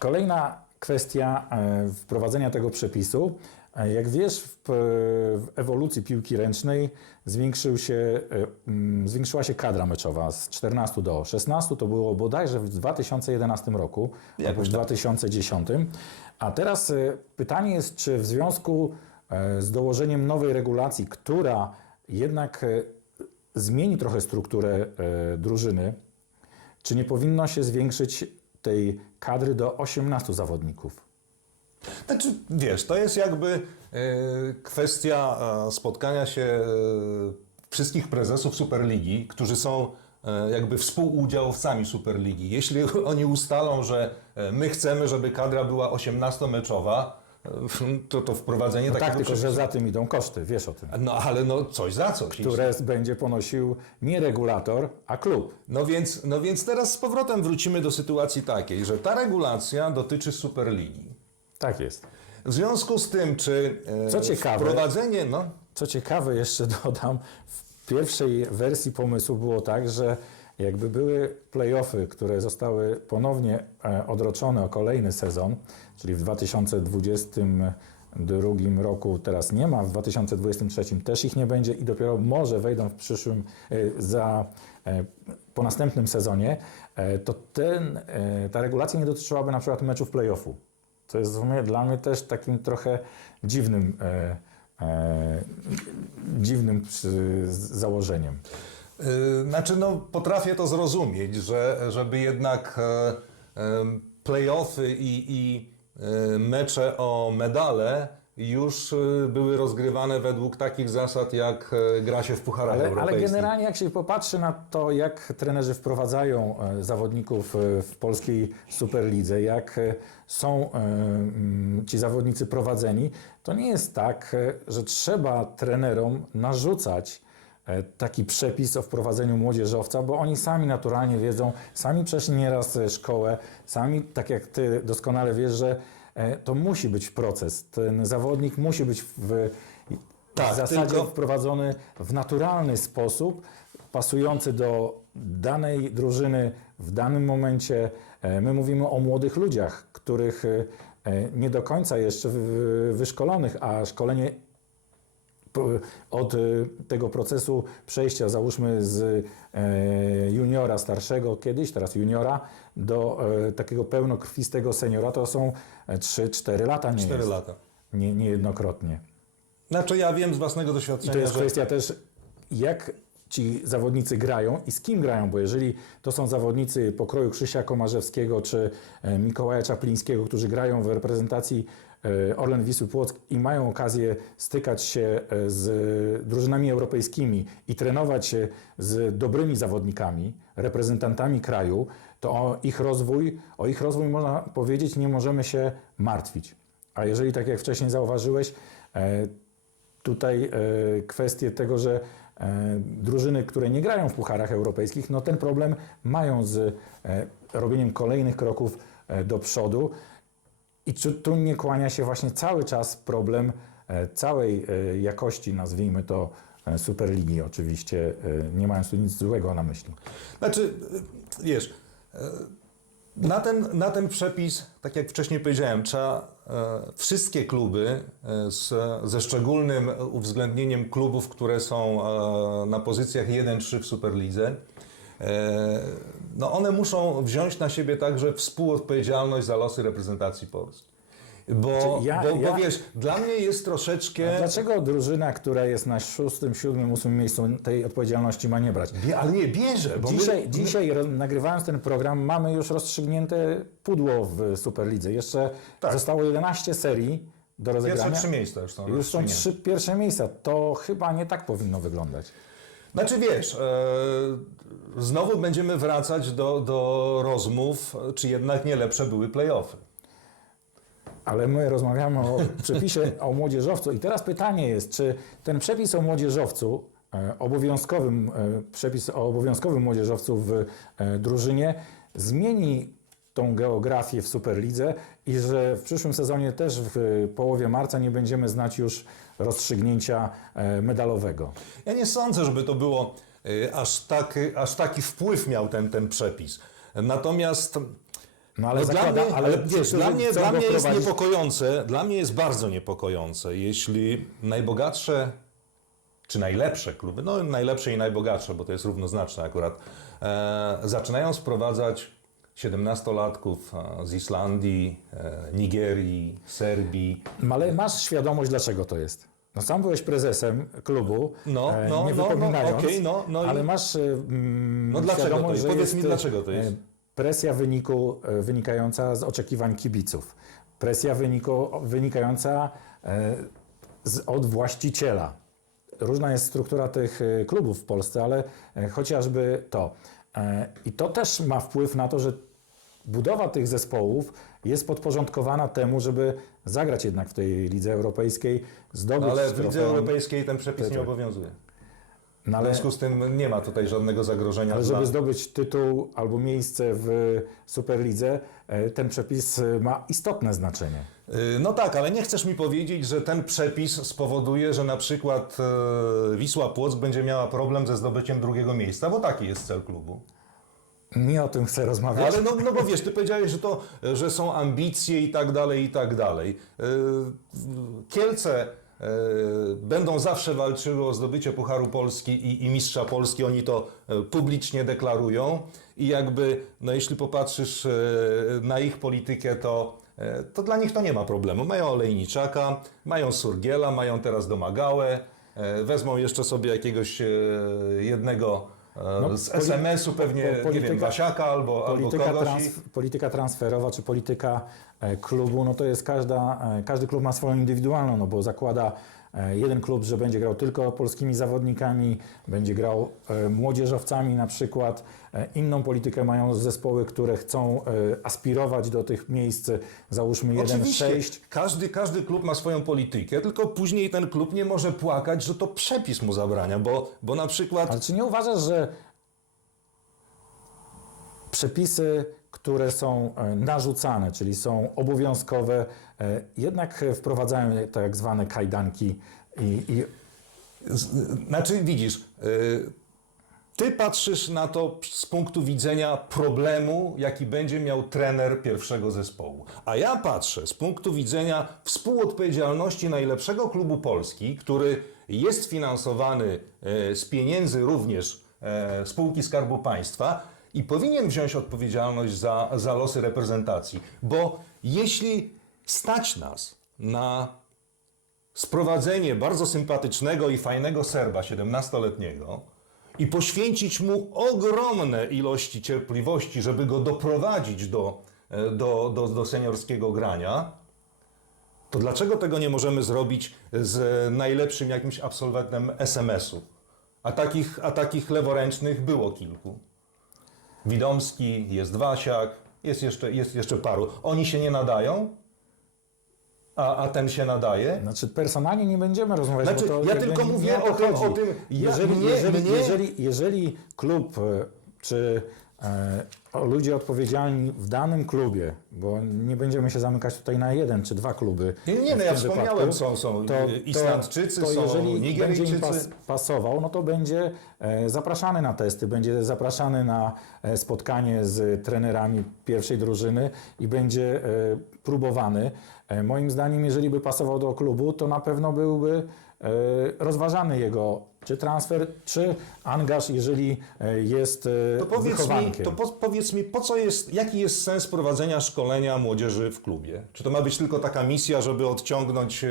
Kolejna kwestia e, wprowadzenia tego przepisu. E, Jak wiesz, w, w ewolucji piłki ręcznej zwiększył się, e, mm, zwiększyła się kadra meczowa z 14 do 16. To było bodajże w 2011 roku albo Jakoś w tak. 2010. A teraz pytanie jest, czy w związku z dołożeniem nowej regulacji, która jednak zmieni trochę strukturę drużyny, czy nie powinno się zwiększyć tej kadry do 18 zawodników? Znaczy, wiesz, to jest jakby e, kwestia e, spotkania się e, wszystkich prezesów Superligi, którzy są jakby współudziałowcami Superligi. Jeśli oni ustalą, że my chcemy, żeby kadra była 18-meczowa, e, to to wprowadzenie No takiego tak, tylko że za tym idą koszty, wiesz o tym. No ale no coś za coś. Które będzie ponosił nie regulator, a klub. No więc, no więc teraz z powrotem wrócimy do sytuacji takiej, że ta regulacja dotyczy Superligi. Tak jest. W związku z tym, czy e, Co ciekawe- wprowadzenie, no, Co ciekawe, jeszcze dodam, w pierwszej wersji pomysłu było tak, że jakby były play-offy, które zostały ponownie e, odroczone o kolejny sezon, czyli w 2022 roku teraz nie ma, w 2023 też ich nie będzie i dopiero może wejdą w przyszłym, e, za, e, po następnym sezonie, to ten, ta regulacja nie dotyczyłaby na przykład meczów play-offu. Co jest w sumie dla mnie też takim trochę dziwnym dziwnym założeniem. Yy, Znaczy, no, potrafię to zrozumieć, że żeby jednak e, e, playoffy i, i e, mecze o medale już były rozgrywane według takich zasad, jak gra się w pucharach Ale, ale europejskich. generalnie jak się popatrzy na to, jak trenerzy wprowadzają zawodników w polskiej Superlidze, jak są ci zawodnicy prowadzeni, to nie jest tak, że trzeba trenerom narzucać taki przepis o wprowadzeniu młodzieżowca, bo oni sami naturalnie wiedzą, sami przeszli nieraz e, szkołę, sami, tak jak ty doskonale wiesz, że e, to musi być proces. Ten zawodnik musi być w, Tak, w zasadzie tylko- wprowadzony w naturalny sposób, pasujący do danej drużyny w danym momencie. E, My mówimy o młodych ludziach, których e, nie do końca jeszcze wy- wyszkolonych, a szkolenie od e, tego procesu przejścia, załóżmy z e, juniora starszego kiedyś, teraz juniora, do e, takiego pełnokrwistego seniora, to są 3-4 lata. Nie Cztery jest. lata. Nie, niejednokrotnie. Znaczy, ja wiem z własnego I doświadczenia, to jest że kwestia też, jak ci zawodnicy grają i z kim grają, bo jeżeli to są zawodnicy pokroju Krzysia Komarzewskiego czy Mikołaja Czaplińskiego, którzy grają w reprezentacji Orlen Wisły Płock i mają okazję stykać się e, z drużynami europejskimi i trenować się z dobrymi zawodnikami, reprezentantami kraju, to o ich rozwój, o ich rozwój można powiedzieć, nie możemy się martwić. A jeżeli, tak jak wcześniej zauważyłeś, e, tutaj e, kwestie tego, że e, drużyny, które nie grają w pucharach europejskich, no ten problem mają z e, robieniem kolejnych kroków e, do przodu. I czy tu nie kłania się właśnie cały czas problem e, całej e, jakości, nazwijmy to e, Superligi oczywiście, nie mając tu nic złego na myśli. Znaczy, wiesz, na ten, na ten przepis, tak jak wcześniej powiedziałem, trzeba wszystkie kluby z, ze szczególnym uwzględnieniem klubów, które są na pozycjach 1-3 w Superlidze, no one muszą wziąć na siebie także współodpowiedzialność za losy reprezentacji Polski. Bo, Znaczy, ja- bo, bo ja- wiesz, dla mnie jest troszeczkę... Dlaczego drużyna, która jest na szóstym, siódmym, ósmym miejscu tej odpowiedzialności ma nie brać? Bie- Ale nie, bierze, bo Dzisiaj, my, dzisiaj nagrywając ten program, mamy już rozstrzygnięte pudło w Superlidze. Jeszcze Tak. zostało 11 serii do rozegrania. Pierwsze trzy miejsca już są Już są trzy pierwsze miejsca. To chyba nie tak powinno wyglądać. Znaczy wiesz, e, znowu będziemy wracać do, do rozmów, czy jednak nie lepsze były playoffy. Ale my rozmawiamy o przepisie o młodzieżowcu. I teraz pytanie jest, czy ten przepis o młodzieżowcu, e, obowiązkowym, e, przepis o obowiązkowym młodzieżowcu w e, drużynie zmieni tą geografię w Superlidze i że w przyszłym sezonie też w e, połowie marca nie będziemy znać już rozstrzygnięcia e, medalowego. Ja nie sądzę, żeby to było e, aż, tak, aż taki wpływ miał ten, ten przepis. Natomiast No ale No dla zakłada, mnie, ale ale wiesz, dla mnie, dla mnie jest niepokojące, dla mnie jest bardzo niepokojące, jeśli najbogatsze czy najlepsze kluby, no najlepsze i najbogatsze, bo to jest równoznaczne akurat, e, zaczynają sprowadzać 17-latków e, z Islandii, e, Nigerii, Serbii. No, Ale masz świadomość, dlaczego to jest. No sam byłeś prezesem klubu, No, e, no, nie no, no, wypominając, no, no i- ale masz e, mm, No dlaczego to świadomość, jest? że Powiedz mi, jest, dlaczego to jest? Presja wyniku, wynikająca z oczekiwań kibiców. Presja wyniku, wynikająca z, od właściciela. Różna jest struktura tych klubów w Polsce, ale chociażby to. I to też ma wpływ na to, że budowa tych zespołów jest podporządkowana temu, żeby zagrać jednak w tej lidze europejskiej, zdobyć No, ale w Lidze. Europejskiej ten przepis Tak, nie obowiązuje. No W ale, związku z tym nie ma tutaj żadnego zagrożenia ale dla... żeby zdobyć tytuł albo miejsce w Superlidze, e, ten przepis e, ma istotne znaczenie. Y, No tak, ale nie chcesz mi powiedzieć, że ten przepis spowoduje, że na przykład e, Wisła Płock będzie miała problem ze zdobyciem drugiego miejsca, bo taki jest cel klubu. Nie o tym chcę rozmawiać. Ale no, no bo wiesz, ty powiedziałeś, że to, że są ambicje i tak dalej, i tak dalej. Y, Kielce e, będą zawsze walczyły o zdobycie Pucharu Polski i, i Mistrza Polski, oni to e, publicznie deklarują i jakby, no jeśli popatrzysz na ich politykę, to, to dla nich to nie ma problemu. Mają Olejniczaka, mają Surgiela, mają teraz Domagałę, wezmą jeszcze sobie jakiegoś jednego No, z SMS-u pewnie, po- nie wiem, polityka- Wasiaka albo, albo Polityka, kogoś. trans, i- polityka transferowa czy polityka e, klubu, no to jest każda, e, każdy klub ma swoją indywidualną, no bo zakłada jeden klub, że będzie grał tylko polskimi zawodnikami, będzie grał e, młodzieżowcami na przykład. E, Inną politykę mają zespoły, które chcą e, aspirować do tych miejsc, załóżmy 1 Oczywiście, 6 każdy, każdy klub ma swoją politykę, tylko później ten klub nie może płakać, że to przepis mu zabrania, bo, bo na przykład... Ale czy nie uważasz, że przepisy, które są e, narzucane, czyli są obowiązkowe, e, jednak e, wprowadzają tak zwane kajdanki i, i Znaczy, widzisz, y, ty patrzysz na to z punktu widzenia problemu, jaki będzie miał trener pierwszego zespołu. A ja patrzę z punktu widzenia współodpowiedzialności najlepszego klubu Polski, który jest finansowany e, z pieniędzy również e, spółki Skarbu Państwa i powinien wziąć odpowiedzialność za, za losy reprezentacji. Bo jeśli stać nas na sprowadzenie bardzo sympatycznego i fajnego Serba 17-letniego i poświęcić mu ogromne ilości cierpliwości, żeby go doprowadzić do, e, do, do, do seniorskiego grania, to dlaczego tego nie możemy zrobić z najlepszym jakimś absolwentem SMS-u? A takich, a takich leworęcznych było kilku. Widomski, jest Wasiak, jest jeszcze, jest jeszcze paru. Oni się nie nadają, a, a ten się nadaje. Znaczy personalnie nie będziemy rozmawiać, Znaczy, to ja tylko mówię o tym- o tym, jeżeli, jeżeli, jeżeli, jeżeli klub e, czy ludzie odpowiedzialni w danym klubie, bo nie będziemy się zamykać tutaj na jeden czy dwa kluby. Nie, nie, no ja wspomniałem, wypadku, są, są Islandczycy, to są jeżeli będzie im pas, pasował, no to będzie e, zapraszany na testy, będzie zapraszany na e, spotkanie z trenerami pierwszej drużyny i będzie e, próbowany. E, moim zdaniem, jeżeli by pasował do klubu, to na pewno byłby e, rozważany jego czy transfer, czy angaż, jeżeli e, jest e, To powiedz, mi, to po, powiedz mi, po co jest, jaki jest sens prowadzenia szkolenia młodzieży w klubie? Czy to ma być tylko taka misja, żeby odciągnąć e,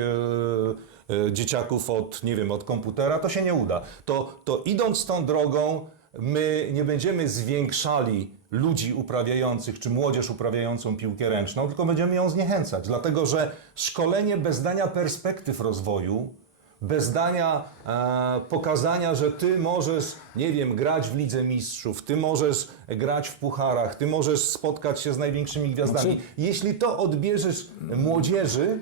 dzieciaków od, nie wiem, od komputera? To się nie uda. To, to idąc tą drogą, my nie będziemy zwiększali ludzi uprawiających, czy młodzież uprawiającą piłkę ręczną, tylko będziemy ją zniechęcać. Dlatego, że szkolenie bez dania perspektyw rozwoju, bez dania e, pokazania, że ty możesz, nie wiem, grać w Lidze Mistrzów, ty możesz grać w pucharach, ty możesz spotkać się z największymi gwiazdami. Znaczy- Jeśli to odbierzesz młodzieży,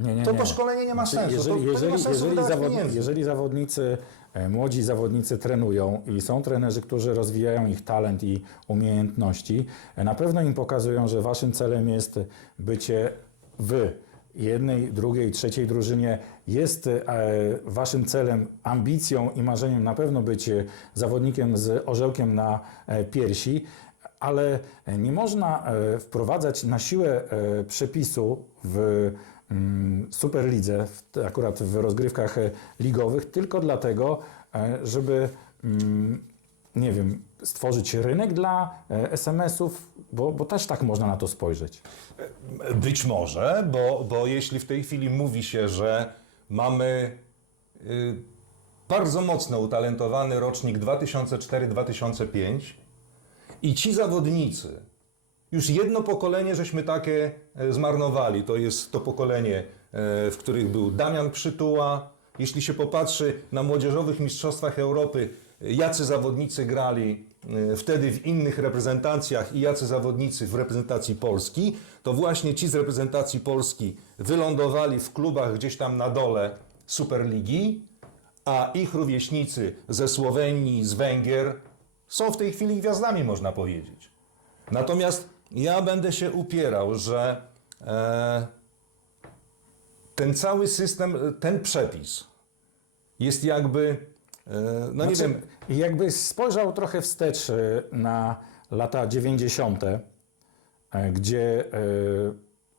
Nie, nie, to nie. to szkolenie nie ma Znaczy, sensu. to, Jeżeli, to jeżeli, ma sensu jeżeli, wydawać zawod, pieniędzy. jeżeli zawodnicy, e, młodzi zawodnicy trenują i są trenerzy, którzy rozwijają ich talent i umiejętności, e, na pewno im pokazują, że waszym celem jest bycie w jednej, drugiej, trzeciej drużynie. Jest e, waszym celem, ambicją i marzeniem na pewno być e, zawodnikiem z orzełkiem na e, piersi, ale nie można wprowadzać na siłę przepisu w mm, Superlidze, akurat w rozgrywkach ligowych, tylko dlatego, żeby mm, nie wiem, stworzyć rynek dla e, SMS-ów, bo, bo też tak można na to spojrzeć. Być może, bo, bo jeśli w tej chwili mówi się, że mamy y, bardzo mocno utalentowany rocznik 2004-2005 i ci zawodnicy, już jedno pokolenie żeśmy takie e, zmarnowali. To jest to pokolenie, e, w których był Damian Przytuła. Jeśli się popatrzy na młodzieżowych mistrzostwach Europy, jacy zawodnicy grali e, wtedy w innych reprezentacjach i jacy zawodnicy w reprezentacji Polski, to właśnie ci z reprezentacji Polski wylądowali w klubach gdzieś tam na dole Superligi, a ich rówieśnicy ze Słowenii, z Węgier są w tej chwili gwiazdami, można powiedzieć. Natomiast ja będę się upierał, że e, ten cały system, ten przepis jest jakby, no nie Znaczy, wiem, Jakbyś spojrzał trochę wstecz e, na lata 90., e, gdzie e,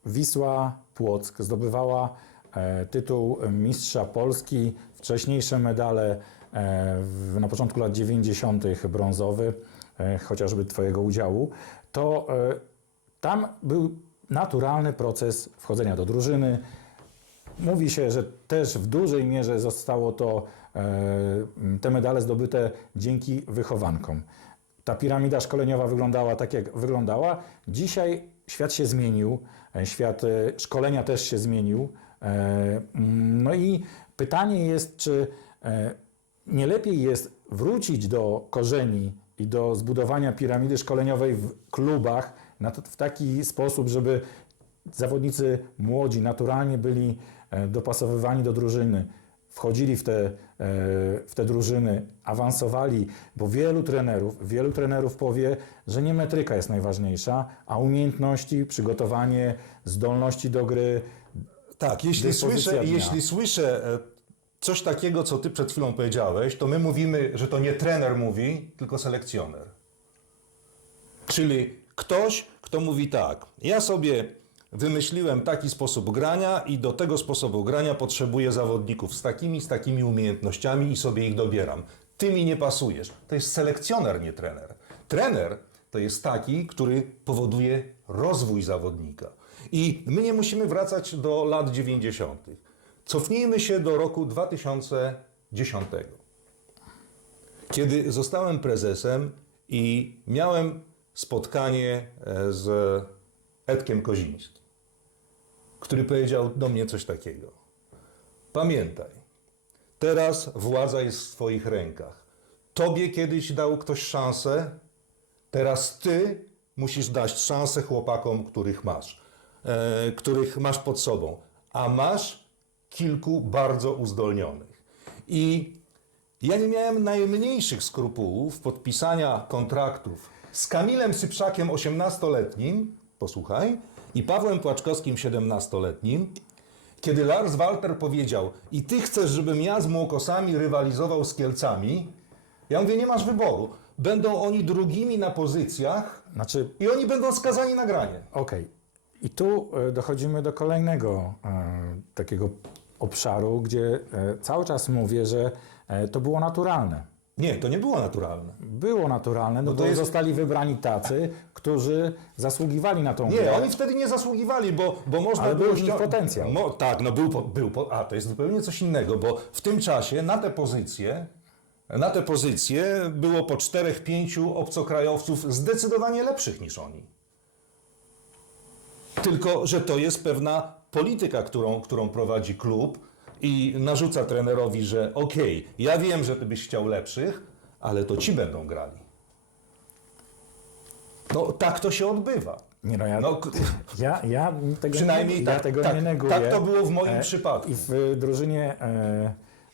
Wisła Płock zdobywała e, tytuł mistrza Polski, wcześniejsze medale e, na początku lat 90. brązowy, e, chociażby Twojego udziału, to e, tam był naturalny proces wchodzenia do drużyny, Mówi się, że też w dużej mierze zostało to, e, te medale zdobyte dzięki wychowankom. Ta piramida szkoleniowa wyglądała tak, jak wyglądała. Dzisiaj świat się zmienił, e, świat e, szkolenia też się zmienił. No i pytanie jest, czy nie lepiej jest wrócić do korzeni i do zbudowania piramidy szkoleniowej w klubach w taki sposób, żeby zawodnicy młodzi naturalnie byli dopasowywani do drużyny, wchodzili w te, e, w te drużyny, awansowali, bo wielu trenerów, wielu trenerów powie, że nie metryka jest najważniejsza, a umiejętności, przygotowanie, zdolności do gry. tak, jeśli słyszę, dnia. jeśli słyszę e, coś takiego, co ty przed chwilą powiedziałeś, to my mówimy, że to nie trener mówi, tylko selekcjoner. Czyli ktoś, kto mówi tak, ja sobie wymyśliłem taki sposób grania i do tego sposobu grania potrzebuję zawodników z takimi, z takimi umiejętnościami i sobie ich dobieram. Ty mi nie pasujesz. To jest selekcjoner, nie trener. Trener to jest taki, który powoduje rozwój zawodnika. I my nie musimy wracać do lat 90. Cofnijmy się do roku 2010 kiedy zostałem prezesem i miałem spotkanie e, z Edkiem Kozińskim, który powiedział do mnie coś takiego. Pamiętaj, teraz władza jest w Twoich rękach. Tobie kiedyś dał ktoś szansę, teraz Ty musisz dać szansę chłopakom, których masz, e, których masz pod sobą, a masz kilku bardzo uzdolnionych. I ja nie miałem najmniejszych skrupułów podpisania kontraktów z Kamilem Syprzakiem 18-letnim, posłuchaj, i Pawłem Płaczkowskim 17-letnim, kiedy Lars Walter powiedział i ty chcesz, żebym ja z Młokosami rywalizował z Kielcami, ja mówię, nie masz wyboru. Będą oni drugimi na pozycjach Znaczy, i oni będą skazani na granie. Okej. I tu e, dochodzimy do kolejnego e, takiego obszaru, gdzie e, cały czas mówię, że e, to było naturalne. Nie, to nie było naturalne. Było naturalne, no, No to bo jest- zostali wybrani tacy, którzy zasługiwali na tą Nie, grę. oni wtedy nie zasługiwali, bo, bo można Ale było był ścią- potencjał. Mo, tak, no był, był a to jest zupełnie coś innego, bo w tym czasie na te pozycje, na te pozycje było po czterech, pięciu obcokrajowców zdecydowanie lepszych niż oni. Tylko, że to jest pewna polityka, którą, którą prowadzi klub i narzuca trenerowi, że okej, ja wiem, że ty byś chciał lepszych, ale to ci będą grali. No tak to się odbywa. Nie no, ja, No, ja, ja tego, Przynajmniej nie, tak- ja tego tak- nie neguję. tak to było w moim E, przypadku. I w drużynie, e,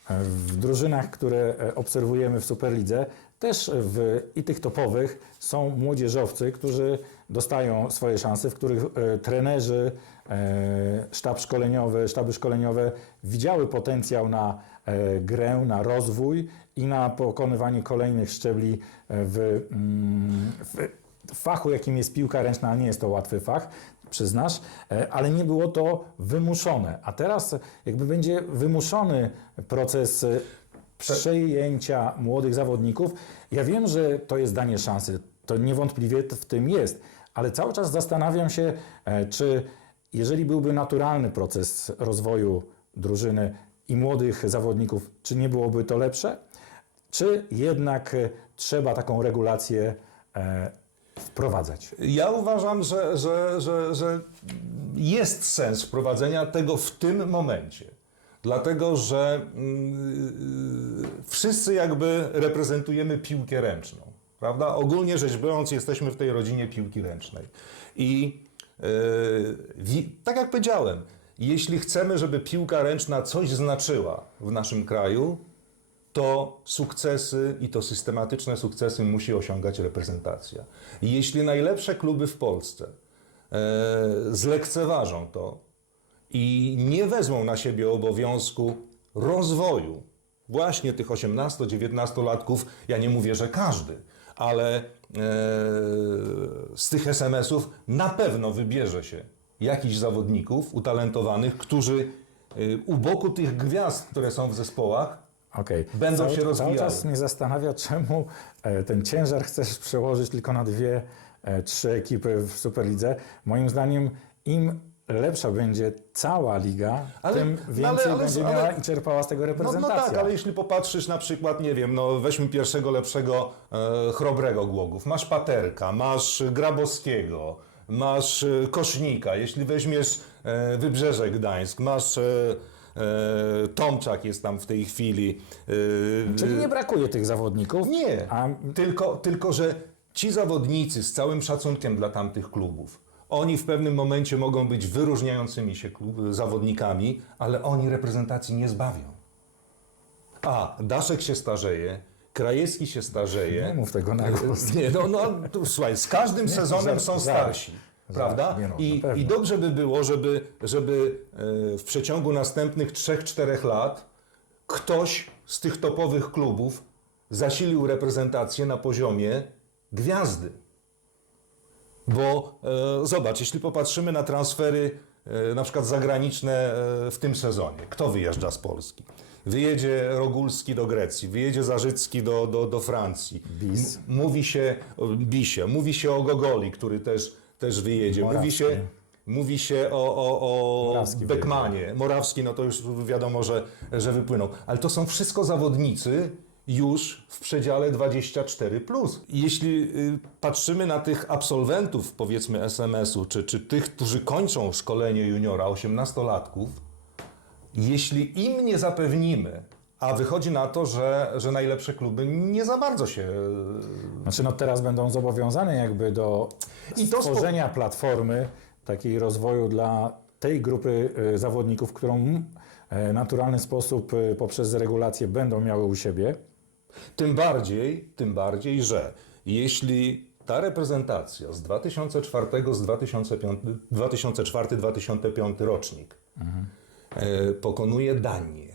e, w drużynach, które e, obserwujemy w Superlidze, też w, i tych topowych są młodzieżowcy, którzy dostają swoje szanse, w których e, trenerzy, sztab szkoleniowy, sztaby szkoleniowe widziały potencjał na e, grę, na rozwój i na pokonywanie kolejnych szczebli e, w, mm, w, fachu, jakim jest piłka ręczna, a nie jest to łatwy fach, przyznasz, e, ale nie było to wymuszone. A teraz jakby będzie wymuszony proces e, przejęcia młodych zawodników. Ja wiem, że to jest danie szansy, to niewątpliwie w tym jest, ale cały czas zastanawiam się, e, czy jeżeli byłby naturalny proces rozwoju drużyny i młodych zawodników, czy nie byłoby to lepsze? Czy jednak e, trzeba taką regulację e, wprowadzać? Ja uważam, że, że, że, że jest sens wprowadzenia tego w tym momencie. Dlatego, że mm, wszyscy jakby reprezentujemy piłkę ręczną. Prawda? Ogólnie rzecz biorąc, jesteśmy w tej rodzinie piłki ręcznej. I tak jak powiedziałem, jeśli chcemy, żeby piłka ręczna coś znaczyła w naszym kraju, to sukcesy i to systematyczne sukcesy musi osiągać reprezentacja. Jeśli najlepsze kluby w Polsce e, zlekceważą to i nie wezmą na siebie obowiązku rozwoju właśnie tych 18-19-latków, ja nie mówię, że każdy, ale z tych SMS-ów na pewno wybierze się jakichś zawodników utalentowanych, którzy e, u boku tych gwiazd, które są w zespołach, Okej. Będą cały, się Cały rozwijały. czas mnie zastanawia, czemu e, ten ciężar chcesz przełożyć tylko na dwie, e, trzy ekipy w Superlidze. Moim zdaniem im lepsza będzie cała liga, Ale- tym no więcej ale- ale- będzie ale- miała i czerpała z tego No, reprezentacja. no tak, ale jeśli popatrzysz na przykład, nie wiem, no weźmy pierwszego lepszego e, chrobrego Głogów. Masz Paterka, masz Grabowskiego, masz e, Kosznika. Jeśli weźmiesz e, Wybrzeże Gdańsk, masz e, e, Tomczak jest tam w tej chwili. E, Czyli nie brakuje tych zawodników. nie, A tylko, tylko że ci zawodnicy z całym szacunkiem dla tamtych klubów, oni w pewnym momencie mogą być wyróżniającymi się zawodnikami, ale oni reprezentacji nie zbawią. A, Daszek się starzeje, Krajewski się starzeje. nie mów tego na głos. Nie, no, no słuchaj, z każdym sezonem żart- są starsi. Prawda? nie no, I. I dobrze by było, żeby, żeby e, w przeciągu następnych 3-4 lat ktoś z tych topowych klubów zasilił reprezentację na poziomie gwiazdy. Bo e, zobacz, jeśli popatrzymy na transfery e, na przykład zagraniczne e, w tym sezonie, kto wyjeżdża z Polski? Wyjedzie Rogulski do Grecji, wyjedzie Zarzycki do, do, do Francji. Bis. M- mówi się o Bisie, mówi się o Gogoli, który też, też wyjedzie. Mówi się, mówi się o, o, o Morawski Beckmanie. Morawski, no to już wiadomo, że, że wypłynął. Ale to są wszystko zawodnicy już w przedziale 24. Plus. Jeśli y, patrzymy na tych absolwentów, powiedzmy SMS-u, czy, czy tych, którzy kończą szkolenie juniora, 18-latków, jeśli im nie zapewnimy, a wychodzi na to, że, że najlepsze kluby nie za bardzo się Znaczy no teraz będą zobowiązane jakby do I to spo- stworzenia platformy takiej rozwoju dla tej grupy y, zawodników, którą naturalny sposób y, poprzez regulacje będą miały u siebie. Tym bardziej, tym bardziej, że jeśli ta reprezentacja z 2004, z 2005, 2004-2005 rocznik e, pokonuje Danię,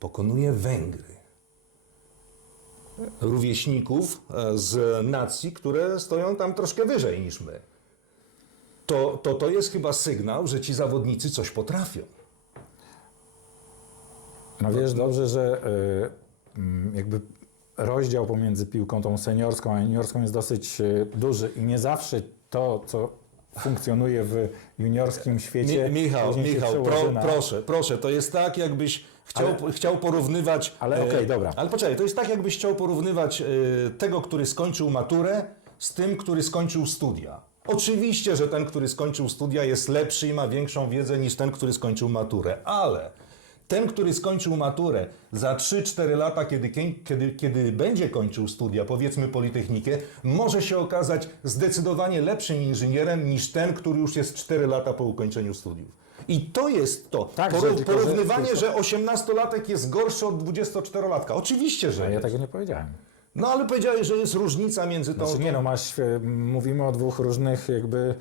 pokonuje Węgry, rówieśników e, z nacji, które stoją tam troszkę wyżej niż my, to to, to jest chyba sygnał, że ci zawodnicy coś potrafią. No wiesz dobrze, że mm, jakby rozdział pomiędzy piłką tą seniorską a juniorską jest dosyć y, duży i nie zawsze to, co funkcjonuje w juniorskim świecie, Mi, Michał, Michał pro, na... proszę, proszę, to jest tak, jakbyś chciał, Ale- chciał porównywać. Ale e, okej, dobra. Ale poczekaj, to jest tak, jakbyś chciał porównywać e, tego, który skończył maturę, z tym, który skończył studia. Oczywiście, że ten, który skończył studia, jest lepszy i ma większą wiedzę niż ten, który skończył maturę, ale ten, który skończył maturę za 3-4 lata, kiedy, kie- kiedy, kiedy będzie kończył studia, powiedzmy Politechnikę, może się okazać zdecydowanie lepszym inżynierem niż ten, który już jest 4 lata po ukończeniu studiów. I to jest to. Tak, że tylko, że- porównywanie, tylko- że 18-latek jest gorszy od 24-latka. Oczywiście, że A ja tego nie powiedziałem. No ale powiedziałeś, że jest różnica między tą... Znaczy nie no, masz, e, mówimy o dwóch różnych jakby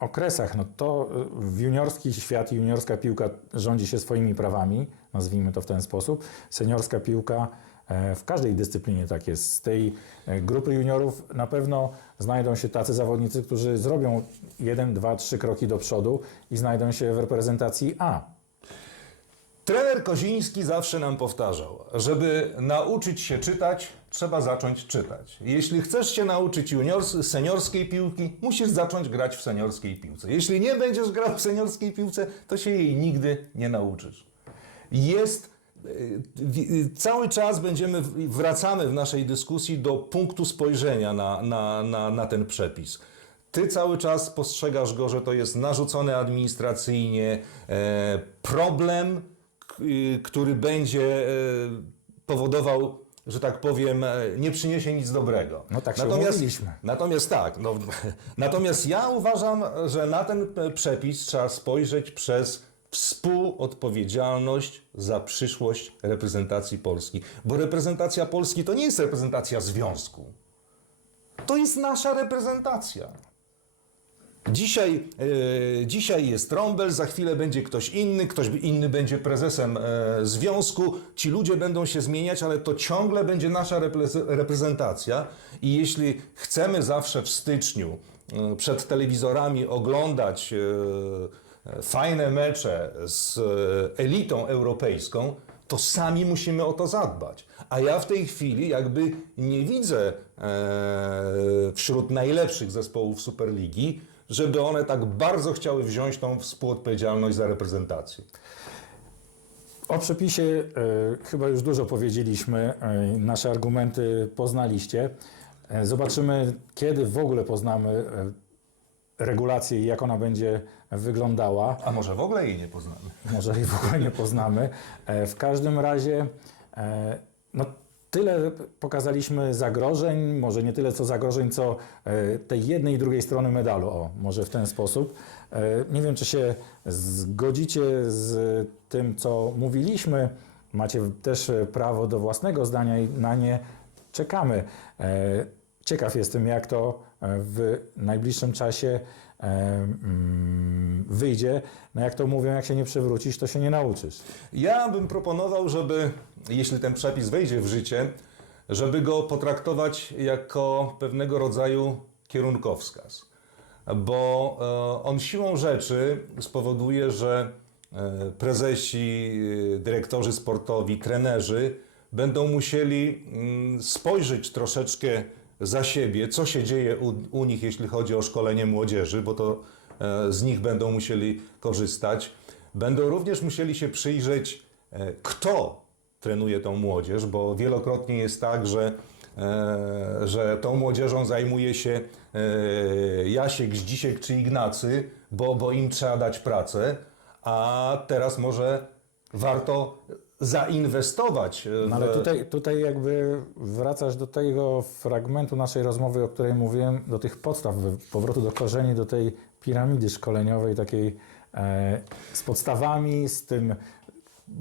okresach. No to e, w juniorski świat, juniorska piłka rządzi się swoimi prawami, nazwijmy to w ten sposób. Seniorska piłka E, W każdej dyscyplinie tak jest. Z tej e, grupy juniorów na pewno znajdą się tacy zawodnicy, którzy zrobią jeden, dwa, trzy kroki do przodu i znajdą się w reprezentacji A. Trener Koziński zawsze nam powtarzał, żeby nauczyć się czytać, trzeba zacząć czytać. Jeśli chcesz się nauczyć juniors- seniorskiej piłki, musisz zacząć grać w seniorskiej piłce. Jeśli nie będziesz grał w seniorskiej piłce, to się jej nigdy nie nauczysz. Jest y, wi- cały czas będziemy, wracamy w naszej dyskusji do punktu spojrzenia na, na, na, na ten przepis. Ty cały czas postrzegasz go, że to jest narzucone administracyjnie e, problem, y, który będzie e, powodował, że tak powiem, e, nie przyniesie nic dobrego. No tak się natomiast, umówiliśmy. natomiast tak, no, natomiast ja uważam, że na ten e, przepis trzeba spojrzeć przez współodpowiedzialność za przyszłość reprezentacji Polski. Bo reprezentacja Polski to nie jest reprezentacja związku. To jest nasza reprezentacja. Dzisiaj, e, dzisiaj jest Trąbel, za chwilę będzie ktoś inny, ktoś inny będzie prezesem e, związku. Ci ludzie będą się zmieniać, ale to ciągle będzie nasza repre- reprezentacja. I jeśli chcemy zawsze w styczniu e, przed telewizorami oglądać fajne mecze z elitą europejską, to sami musimy o to zadbać. A ja w tej chwili jakby nie widzę wśród najlepszych zespołów Superligi, żeby one tak bardzo chciały wziąć tą współodpowiedzialność za reprezentację. O przepisie e, chyba już dużo powiedzieliśmy, e, nasze argumenty poznaliście. E, zobaczymy, kiedy w ogóle poznamy e, regulację i jak ona będzie wyglądała. A może w ogóle jej nie poznamy? Może jej w ogóle nie poznamy. E, w każdym razie, e, no tyle pokazaliśmy zagrożeń, może nie tyle co zagrożeń, co e, tej jednej i drugiej strony medalu. O, może w ten sposób. E, nie wiem, czy się zgodzicie z tym, co mówiliśmy. Macie też prawo do własnego zdania i na nie czekamy. E, Ciekaw jestem, jak to w najbliższym czasie wyjdzie. No jak to mówią, jak się nie przewrócisz, to się nie nauczysz. Ja bym proponował, żeby, jeśli ten przepis wejdzie w życie, żeby go potraktować jako pewnego rodzaju kierunkowskaz. Bo e, on siłą rzeczy spowoduje, że e, prezesi, e, dyrektorzy sportowi, trenerzy będą musieli mm, spojrzeć troszeczkę za siebie, co się dzieje u, u nich, jeśli chodzi o szkolenie młodzieży, bo to e, z nich będą musieli korzystać. Będą również musieli się przyjrzeć, e, kto trenuje tą młodzież, bo wielokrotnie jest tak, że, e, że tą młodzieżą zajmuje się Jasiek, Zdzisiek czy Ignacy, bo, bo im trzeba dać pracę, a teraz może warto zainwestować. e, No ale w- tutaj, tutaj jakby wracasz do tego fragmentu naszej rozmowy, o której mówiłem, do tych podstaw, powrotu do korzeni, do tej piramidy szkoleniowej, takiej e, z podstawami, z tym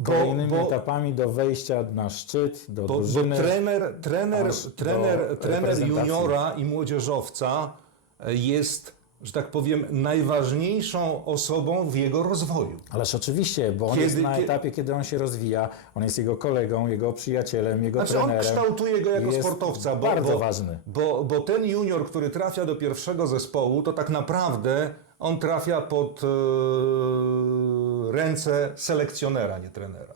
kolejnymi bo- etapami do wejścia na szczyt, do Bo, bo drużyny. trener, trener, trener, trener reprezentacji. juniora i młodzieżowca e, jest, że tak powiem, najważniejszą osobą w jego rozwoju. Ależ oczywiście, bo on Kiedy- jest na etapie, kiedy on się rozwija, on jest jego kolegą, jego przyjacielem, jego Znaczy on trenerem. kształtuje go jako sportowca, bo, bardzo bo, ważny. Bo, bo ten junior, który trafia do pierwszego zespołu, to tak naprawdę on trafia pod e, ręce selekcjonera, nie trenera.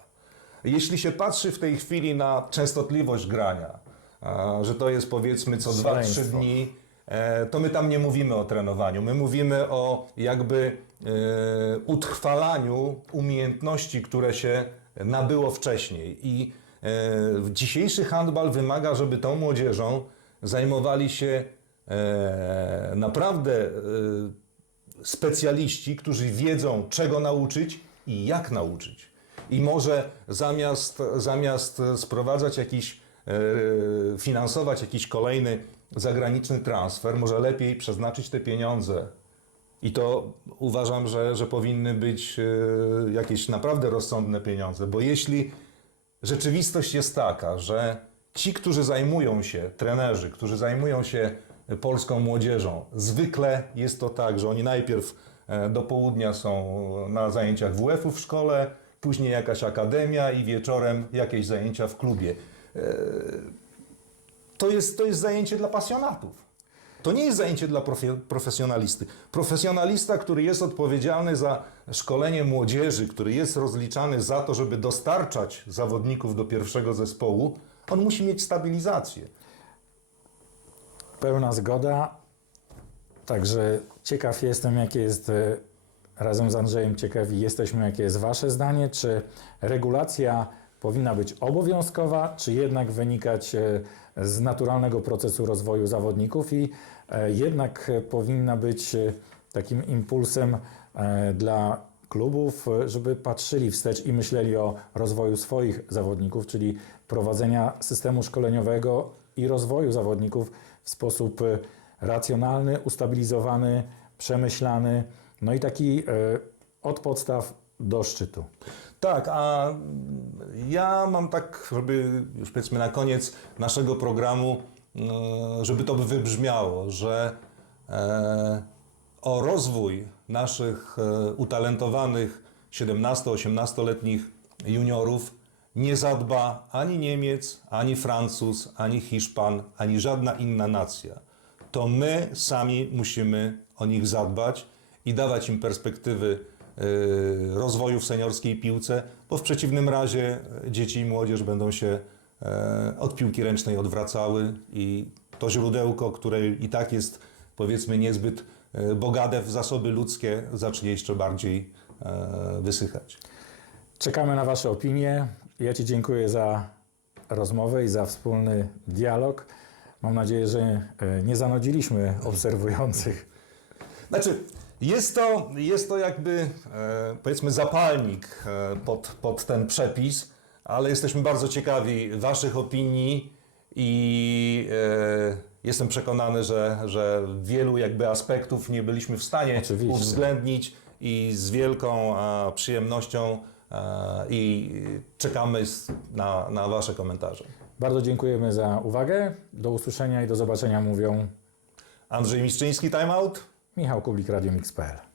Jeśli się patrzy w tej chwili na częstotliwość grania, a, że to jest powiedzmy co 2-3 Szaleństwo. dni, to my tam nie mówimy o trenowaniu. My mówimy o jakby e, utrwalaniu umiejętności, które się nabyło wcześniej. I e, dzisiejszy handbal wymaga, żeby tą młodzieżą zajmowali się e, naprawdę e, specjaliści, którzy wiedzą, czego nauczyć i jak nauczyć. I może zamiast, zamiast sprowadzać jakiś, e, finansować jakiś kolejny zagraniczny transfer, może lepiej przeznaczyć te pieniądze. I to uważam, że, że powinny być e, jakieś naprawdę rozsądne pieniądze, bo jeśli rzeczywistość jest taka, że ci, którzy zajmują się, trenerzy, którzy zajmują się polską młodzieżą, zwykle jest to tak, że oni najpierw e, do południa są na zajęciach WF-u w szkole, później jakaś akademia i wieczorem jakieś zajęcia w klubie. To jest, to jest zajęcie dla pasjonatów. To nie jest zajęcie dla profe- profesjonalisty. Profesjonalista, który jest odpowiedzialny za szkolenie młodzieży, który jest rozliczany za to, żeby dostarczać zawodników do pierwszego zespołu, on musi mieć stabilizację. Pełna zgoda. Także ciekaw jestem, jakie jest e, razem z Andrzejem ciekawi jesteśmy, jakie jest Wasze zdanie. Czy regulacja powinna być obowiązkowa, czy jednak wynikać e, z naturalnego procesu rozwoju zawodników i e, jednak e, powinna być e, takim impulsem dla klubów, żeby patrzyli wstecz i myśleli o rozwoju swoich zawodników, czyli prowadzenia systemu szkoleniowego i rozwoju zawodników w sposób racjonalny, ustabilizowany, przemyślany, no i taki od podstaw do szczytu. Tak, a ja mam tak, żeby już powiedzmy na koniec naszego programu, e, żeby to wybrzmiało, że e, o rozwój naszych e, utalentowanych 17-18-letnich juniorów nie zadba ani Niemiec, ani Francuz, ani Hiszpan, ani żadna inna nacja. To my sami musimy o nich zadbać i dawać im perspektywy rozwoju w seniorskiej piłce, bo w przeciwnym razie dzieci i młodzież będą się e, od piłki ręcznej odwracały i to źródełko, które i tak jest powiedzmy niezbyt e, bogate w zasoby ludzkie, zacznie jeszcze bardziej e, wysychać. Czekamy na Wasze opinie. Ja Ci dziękuję za rozmowę i za wspólny dialog. Mam nadzieję, że nie zanudziliśmy obserwujących. Znaczy, jest to, jest to jakby e, powiedzmy zapalnik e, pod, pod ten przepis, ale jesteśmy bardzo ciekawi Waszych opinii i e, jestem przekonany, że, że wielu jakby aspektów nie byliśmy w stanie Oczywiście. uwzględnić i z wielką przyjemnością i czekamy na, na Wasze komentarze. Bardzo dziękujemy za uwagę. Do usłyszenia i do zobaczenia mówią Andrzej Miszczyński, Time Out. Michał Kublik, Radio Mix.pl.